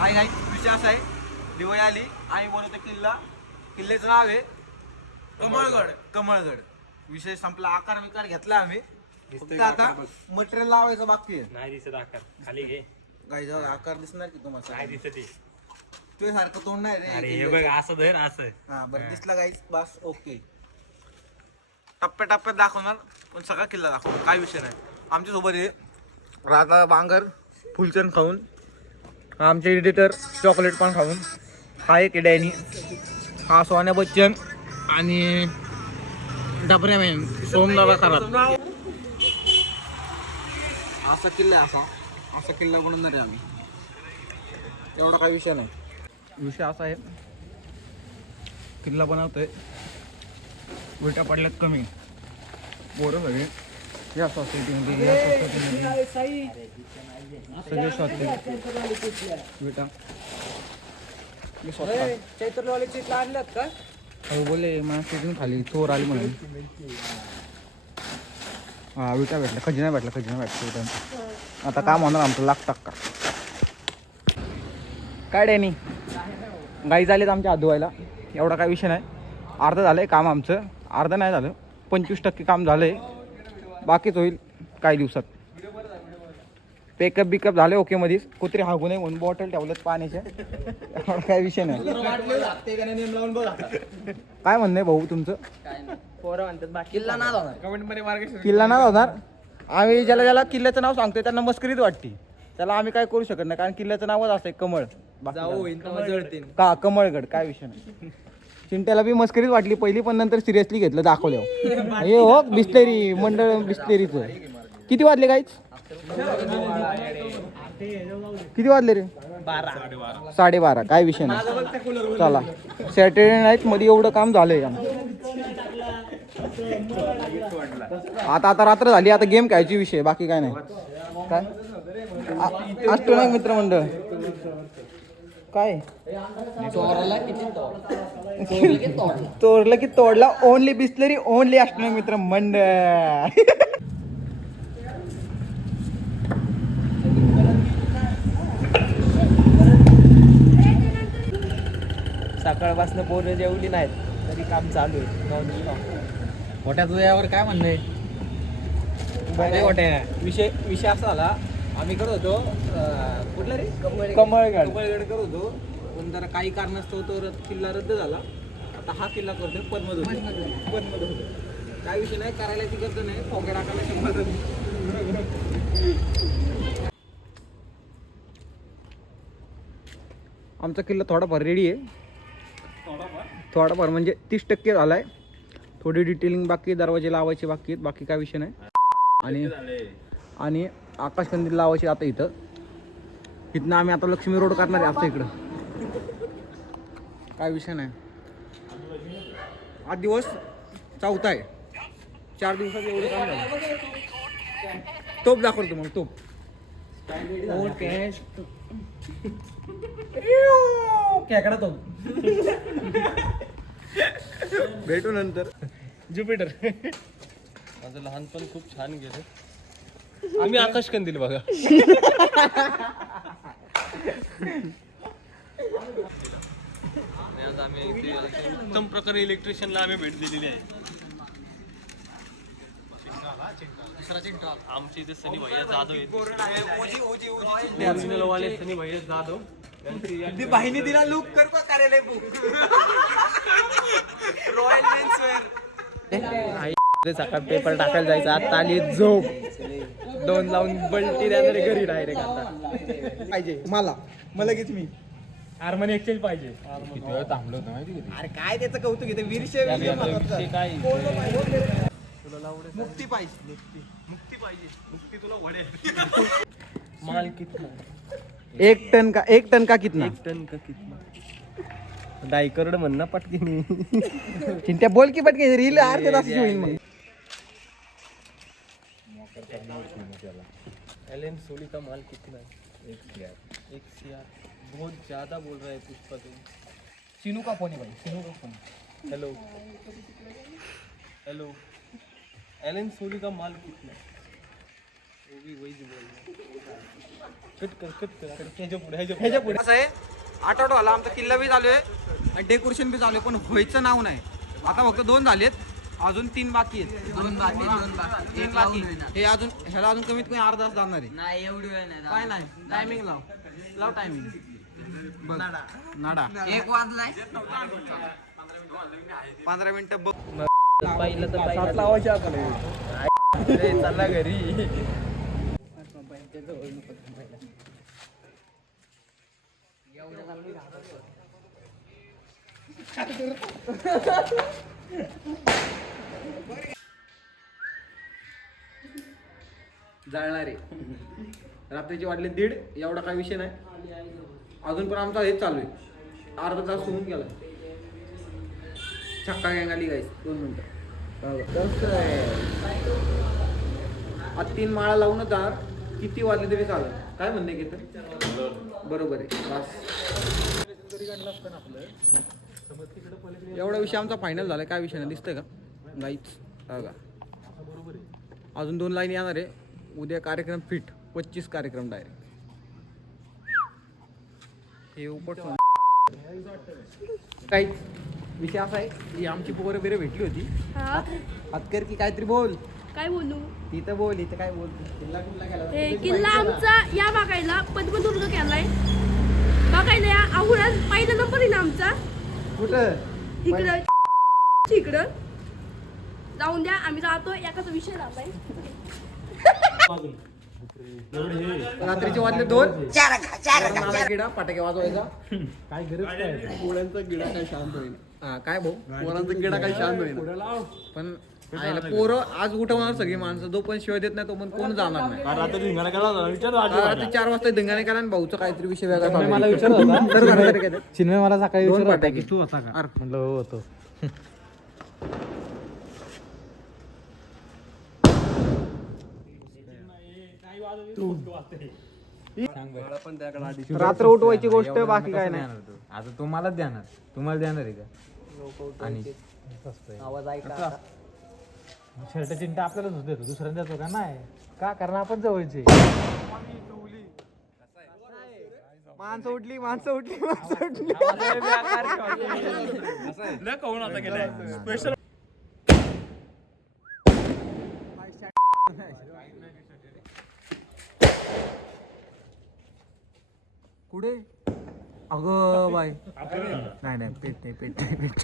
आहे विषय असा आहे, दिवाळी आली आम्ही बनवतो किल्ल्याचं नाव आहे कमळगड. विषय संपला, आकार विकार घेतला आम्ही, फक्त आता मटेरियल लावायचं बाकी आहे. नाही दिसत आकार, खाली घे. गाईज आकार दिसणार की तुम्हाला? नाही दिसत तुझ्या सारखं तोंड नाही अरे रे. हे बघ, असं धर असं. हा बरं दिसला गाईज, बस ओके. टप्प्याटप्प्यात दाखवणार, पण सगळा किल्ला दाखवणार, काय विषय नाही. आमच्यासोबत आहे राधा बांगर फुलचंद खाऊन, आमचे एडिटर चॉकलेट पण खाऊन, हा एक डॅनी, हा सोन्या बच्चन आणि डबऱ्या मॅन सोमदादा खरात. असा किल्ला आहे, असा किल्ला बनवणार आहे आम्ही. एवढा काही विषय नाही. विषय असा आहे, किल्ला बनवतोय, विटा पडल्यात कमी, पोरं सगळे या सोसायटीमध्ये, या सोसायटीमध्ये सगळे शोधते विटा. चैत्रवाले चिटला आणल्यात का? अहो बोले मला खाली चोर आली म्हणून. हा विटा भेटला, खजिना भेटला. आता काम होणार आमचं, लाख टक्का. काय डॅनी गाई झालीत आमच्या हात धुवायला, एवढा काय विषय नाही. अर्धं झालं आहे काम आमचं, अर्धं नाही झालं, 25% काम झालं आहे, बाकीच होईल काही दिवसात. पेकअप बिकअप झाले ओके मध्येच. कुत्रे हागू नये म्हणून बॉटल ठेवलं पाण्याच्या, एवढा काय विषय नाही. काय म्हणणं आहे भाऊ तुमचं? किल्ला ना होणार. किल्ला नाही होणार. आम्ही ज्याला किल्ल्याचं नाव सांगतोय त्यांना मस्करीत वाटते, त्याला आम्ही काय करू शकत नाही, कारण किल्ल्याचं नावच असं आहे कमळ. का कमळगड, काय विषय नाही. चिंट्याला बी मस्करीत वाटली पहिली, पण नंतर सिरियसली घेतलं, दाखवलं. हे हो बिस्लेरी मंडळ, बिस्लेरीचं. किती वाजले काहीच? किती वाजले रे? 12:30. काय विषय नाही, चला. सॅटर्डे नाईट मध्ये एवढं काम झालंय. आता रात्र झाली, आता गेम खेळायची विषय, बाकी काय नाही. काय असतो ना मित्रमंडळ, काय चोरलं की तोडला. ओनली बिस्लरी, ओनली असतो मित्र मंडळ. सकाळपासून पोरं जेवली नाहीत तरी काम चालू आहे. मोठ्या तुझ्या यावर काय म्हणणं आहे? विषय असा झाला, आम्ही करत होतो कुठला रे, कमळगड करत होतो, पण जरा काही कारणास्तव तो किल्ला रद्द झाला. आता हा किल्ला करतोय पद्मधून. काय विषय नाही, करायला ती करतो नाही, फोक्या टाकायला 100. आमचा किल्ला थोडाफार रेडी आहे, थोडाफार म्हणजे 30% झालाय. थोडी डिटेलिंग बाकी, दरवाजे लावायचे बाकी आहेत, बाकी काय विषय नाही. आणि आकाश कंदील लावायचे आता इथनं आम्ही आता लक्ष्मी रोड करणार आहे असं इकडं, काय विषय नाही. आज दिवस 4था आहे, 4 दिवसात एवढं काम झालं. तोप दाखवतो मग, तोप खेकडा तो. भेटू नंतर. ज्युपिटर. माझं लहानपण खूप छान गेलं. आम्ही आकाश कंदील बघा. आज आम्ही उत्तम प्रकारे इलेक्ट्रिशियनला आम्ही भेट दिलेली आहे. आमचे इथे सनी भैया जाधव आहेत, सनी भैया जाधव. बाहिनी दिला लुक कर कार्यालय बुक रॉयल मेन्सवेअर. सकाळ पेपर टाकायला जायचं, आता आली झोप, 2 लावून बल्टी द्यायला घरी डायरेक्ट. आता पाहिजे मला लगेच मी हार्मोनी एक्सचेंज पाहिजे. थांबलो होतो माहिती. अरे काय त्याचं कौतुक आहे, वीरशे काय मुक्ती पाहिजे, मुक्ती तुला वडेल. माल कितना? 1 टन का कितना? 1 टन का कितना? 2.5 करोड म्हणणं पटकीनी. चिंट्या बोल की पटके, रील अर्धे तास होईल मग. एलन सोली का माल कितना है? 1 CR. बहुत ज्यादा बोल रहा है पुष्पा तुम. चिनू का फोन है भाई, चिनू का फोन. हेलो. एलन सोली का माल कितना? असं आहे आठवडा आला आमचा किल्ला बी चालू आहे आणि डेकोरेशन बी चालू आहे पण व्हायचं नाव नाही. आता फक्त 2 झालेत, अजून 3 बाकी आहेत. 2 बाकी 3 बाकी हे अजून ह्याला अजून कमीत कमी अर्धा तास जाणार आहे. नाही एवढी वेळ नाही काय नाही टायमिंग लाव टायमिंग बघ नाडा 1 वाजलाय 15 मिनिटं बघ. पहिलं तर चालला घरी. जाळणार आहे. रात्रीचे वाजले 1:30. एवढा काही विषय नाही. अजून पण आमचा हेच चालू आहे. अर्धा तास होऊन गेला. छक्का गँग आली गाईस 2 मिनिटं. आज 3 माळा लावूनच जा. किती वाजले तरी चालेल. काय म्हणणे घेत बरोबर आहे बस. एवढा विषय आमचा फायनल झाला. काय विषय नाही दिसतंय का गाईच बघा. अजून 2 लाईन येणार आहे. उद्या कार्यक्रम फिट 25 कार्यक्रम डायरेक्ट. हे उपट काही विषय असा आहे की आमची पोरं बिरं भेटली होती. हातकर की काहीतरी बोल. काय बोलू तिथं बोल. इथं काय बोल. किल्ला कुठला गेला हे किल्ला आमचा या बघायला पद्मदुर्ग केलाय. बघायला या आहुरात पहिला नंबर आहे ना आमचा. कुठं इकडं इकडं जाऊन द्या. आम्ही जातो. एकाचा विषय झालाय. रात्रीचे वाजले 2. गिडा फटाके वाजवायचा. काय गरज काय पोळ्यांचा गिडा काय शांत होईल. हा काय भाऊ पोरांचा गिडा काय शांत होईल. पण आईला पोरं आज उठवणार सगळी माणसं. जो पण शिवाय देत नाही तो पण कोण जाणार नाही. रात्री 4 वाजता धिंगाणे करा आणि भाऊचा काहीतरी विषय वेगळा मला विचार चिन्मय मला सकाळी विचारत होता की तू होता का म्हणलं हो होतो. रात्र उठवायची गोष्ट बाकी काय नाही. आता तुम्हालाच देणार. तुम्हाला देणार आहे का. आणि आवाज ऐका. शर्ट चिंता आपल्यालाच देतो. दुसऱ्यांदा देतो का नाही का कारण आपण जवळचे. माणसं उठली माणसं उठली माणसं उठली. कुठे अगं बाय नाही पेट नाही पेट नाही पेट.